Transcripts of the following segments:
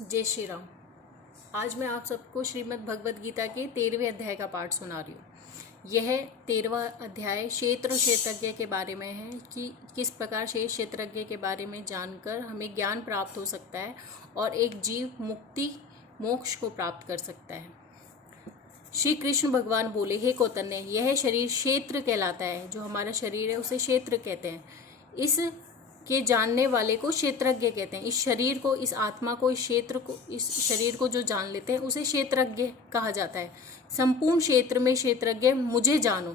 जय श्री राम। आज मैं आप सबको श्रीमद् भगवद गीता के 13वें अध्याय का पाठ सुना रही हूँ। यह 13वां अध्याय क्षेत्र और क्षेत्रज्ञ के बारे में है कि किस प्रकार से क्षेत्रज्ञ के बारे में जानकर हमें ज्ञान प्राप्त हो सकता है और एक जीव मुक्ति मोक्ष को प्राप्त कर सकता है। श्री कृष्ण भगवान बोले, हे कौतन्य, यह शरीर क्षेत्र कहलाता है। जो हमारा शरीर है उसे क्षेत्र कहते हैं। इस के जानने वाले को क्षेत्रज्ञ कहते हैं। इस शरीर को, इस आत्मा को, इस क्षेत्र को, इस शरीर को जो जान लेते हैं उसे क्षेत्रज्ञ कहा जाता है। संपूर्ण क्षेत्र में क्षेत्रज्ञ मुझे जानो।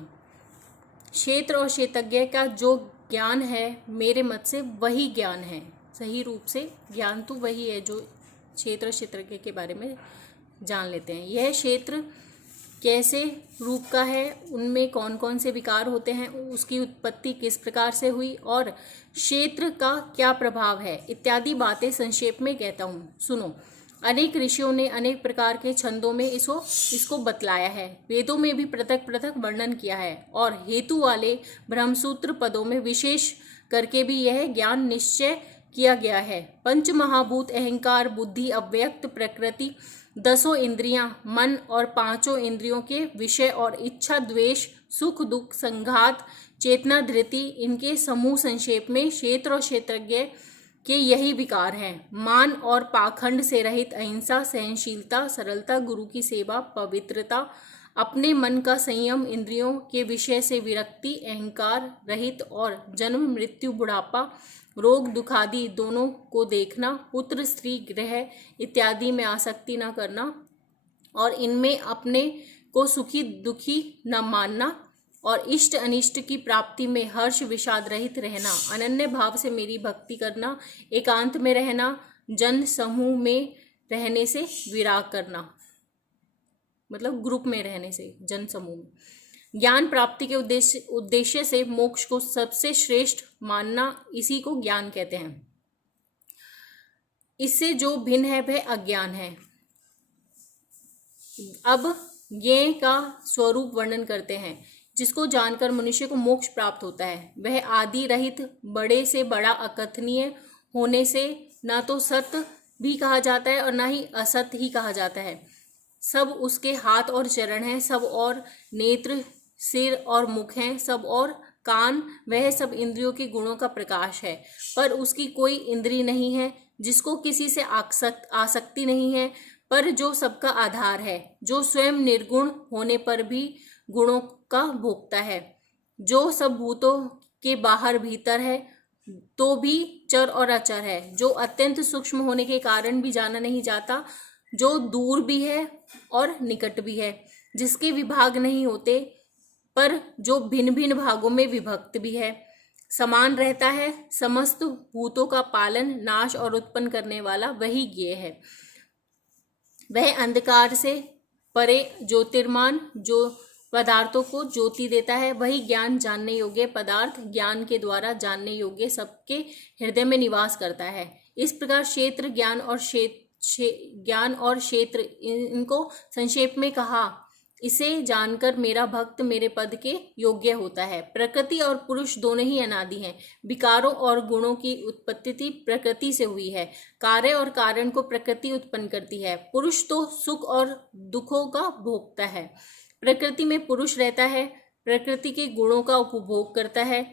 क्षेत्र और क्षेत्रज्ञ का जो ज्ञान है मेरे मत से वही ज्ञान है। सही रूप से ज्ञान तो वही है जो क्षेत्र क्षेत्रज्ञ के बारे में जान लेते हैं। यह क्षेत्र कैसे रूप का है, उनमें कौन कौन से विकार होते हैं, उसकी उत्पत्ति किस प्रकार से हुई और क्षेत्र का क्या प्रभाव है इत्यादि बातें संक्षेप में कहता हूँ, सुनो। अनेक ऋषियों ने अनेक प्रकार के छंदों में इसको बतलाया है। वेदों में भी पृथक पृथक वर्णन किया है और हेतु वाले ब्रह्मसूत्र पदों में विशेष करके भी यह ज्ञान निश्चय किया गया है। पंच महाभूत, अहंकार, बुद्धि, अव्यक्त प्रकृति, 10 इंद्रियां, मन और 5 इंद्रियों के विषय और इच्छा, द्वेष, सुख दुख, संघात, चेतना, धृति, इनके समूह संक्षेप में क्षेत्र और क्षेत्रज्ञ के यही विकार हैं। मान और पाखंड से रहित अहिंसा, सहनशीलता, सरलता, गुरु की सेवा, पवित्रता, अपने मन का संयम, इंद्रियों के विषय से विरक्ति, अहंकार रहित और जन्म मृत्यु बुढ़ापा, रोग दुखादि दोनों को देखना, पुत्र स्त्री ग्रह इत्यादि में आसक्ति न करना और इनमें अपने को सुखी दुखी न मानना और इष्ट अनिष्ट की प्राप्ति में हर्ष विषाद रहित रहना, अनन्य भाव से मेरी भक्ति करना, एकांत में रहना, जन समूह में रहने से विराग करना, मतलब ग्रुप में रहने से, जन समूह में। ज्ञान प्राप्ति के उद्देश्य से मोक्ष को सबसे श्रेष्ठ मानना, इसी को ज्ञान कहते हैं। इससे जो भिन्न है वह अज्ञान है। अब ज्ञ का स्वरूप वर्णन करते हैं। जिसको जानकर मनुष्य को मोक्ष प्राप्त होता है वह आदि रहित, बड़े से बड़ा, अकथनीय होने से ना तो सत्य भी कहा जाता है और ना ही असत्य ही कहा जाता है। सब उसके हाथ और चरण हैं, सब और नेत्र, सिर और मुख हैं, सब और कान, वह सब इंद्रियों के गुणों का प्रकाश है। पर उसकी कोई इंद्री नहीं है, जिसको किसी से आसक्ति नहीं है, पर जो सबका आधार है, जो स्वयं निर्गुण होने पर भी गुणों का भोगता है, जो सब भूतों के बाहर भीतर है तो भी चर और अचर है, जो अत्यंत सूक्ष्म होने के कारण भी जाना नहीं जाता, जो दूर भी है और निकट भी है, जिसके विभाग नहीं होते पर जो भिन्न भिन्न भागों में विभक्त भी है, समान रहता है, समस्त भूतों का पालन, नाश और उत्पन्न करने वाला वही ज्ञेय है। वह अंधकार से परे ज्योतिर्मान, जो पदार्थों को ज्योति देता है, वही ज्ञान जानने योग्य पदार्थ ज्ञान के द्वारा जानने योग्य सबके हृदय में निवास करता है। इस प्रकार क्षेत्र, ज्ञान और क्षेत्र, इनको संक्षेप में कहा। इसे जानकर मेरा भक्त मेरे पद के योग्य होता है। प्रकृति और पुरुष दोनों ही अनादि हैं। विकारों और गुणों की उत्पत्ति प्रकृति से हुई है। कार्य और कारण को प्रकृति उत्पन्न करती है। पुरुष तो सुख और दुखों का भोगता है। प्रकृति में पुरुष रहता है, प्रकृति के गुणों का उपभोग करता है,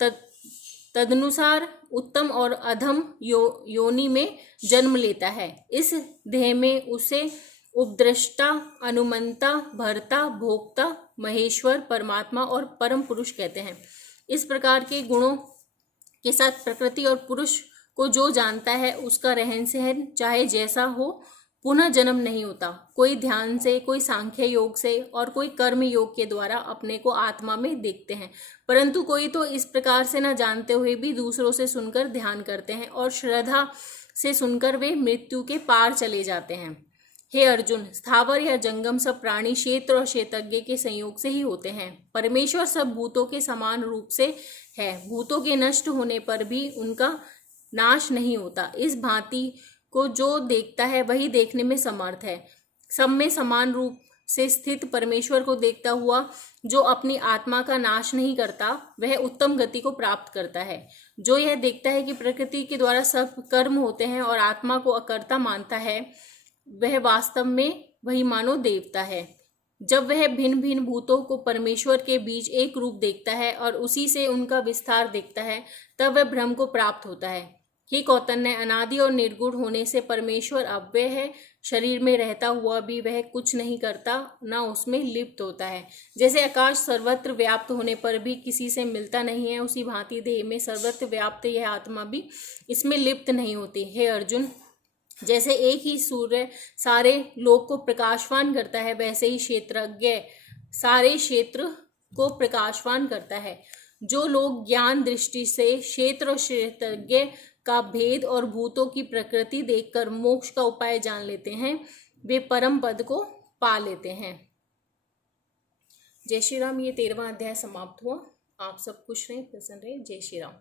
तदनुसार उत्तम और अधम योनि में जन्म लेता है। इस देह में उसे उपद्रष्टा, अनुमंता, भर्ता, भोक्ता, महेश्वर, परमात्मा और परम पुरुष कहते हैं। इस प्रकार के गुणों के साथ प्रकृति और पुरुष को जो जानता है उसका रहन सहन चाहे जैसा हो, पुनः जन्म नहीं होता। कोई ध्यान से, कोई सांख्य योग से और कोई कर्म योग के द्वारा अपने को आत्मा में देखते हैं, परंतु कोई तो इस प्रकार से न जानते हुए भी दूसरों से सुनकर ध्यान करते हैं और श्रद्धा से सुनकर वे मृत्यु के पार चले जाते हैं। हे अर्जुन, स्थावर या जंगम सब प्राणी क्षेत्र और क्षेत्रज्ञ के संयोग से ही होते हैं। परमेश्वर सब भूतों के समान रूप से है। भूतों के नष्ट होने पर भी उनका नाश नहीं होता। इस भांति को जो देखता है वही देखने में समर्थ है। सब में समान रूप से स्थित परमेश्वर को देखता हुआ जो अपनी आत्मा का नाश नहीं करता, वह उत्तम गति को प्राप्त करता है। जो यह देखता है कि प्रकृति के द्वारा सब कर्म होते हैं और आत्मा को अकर्ता मानता है, वह वास्तव में वही मानो देवता है। जब वह भिन्न भिन्न भूतों को परमेश्वर के बीच एक रूप देखता है और उसी से उनका विस्तार देखता है, तब वह ब्रह्म को प्राप्त होता है। हे कौतन्य, अनादि और निर्गुण होने से परमेश्वर अव्यय है। शरीर में रहता हुआ भी वह कुछ नहीं करता, ना उसमें लिप्त होता है। जैसे आकाश सर्वत्र व्याप्त होने पर भी किसी से मिलता नहीं है, उसी भांति देह में सर्वत्र व्याप्त यह आत्मा भी इसमें लिप्त नहीं होती। हे अर्जुन, जैसे एक ही सूर्य सारे लोक को प्रकाशवान करता है, वैसे ही क्षेत्रज्ञ सारे क्षेत्र को प्रकाशवान करता है। जो लोग ज्ञान दृष्टि से क्षेत्र और क्षेत्रज्ञ का भेद और भूतों की प्रकृति देखकर मोक्ष का उपाय जान लेते हैं, वे परम पद को पा लेते हैं। जय श्री राम। ये 13वां अध्याय समाप्त हुआ। आप सब खुश रहें, प्रसन्न रहें। जय श्री राम।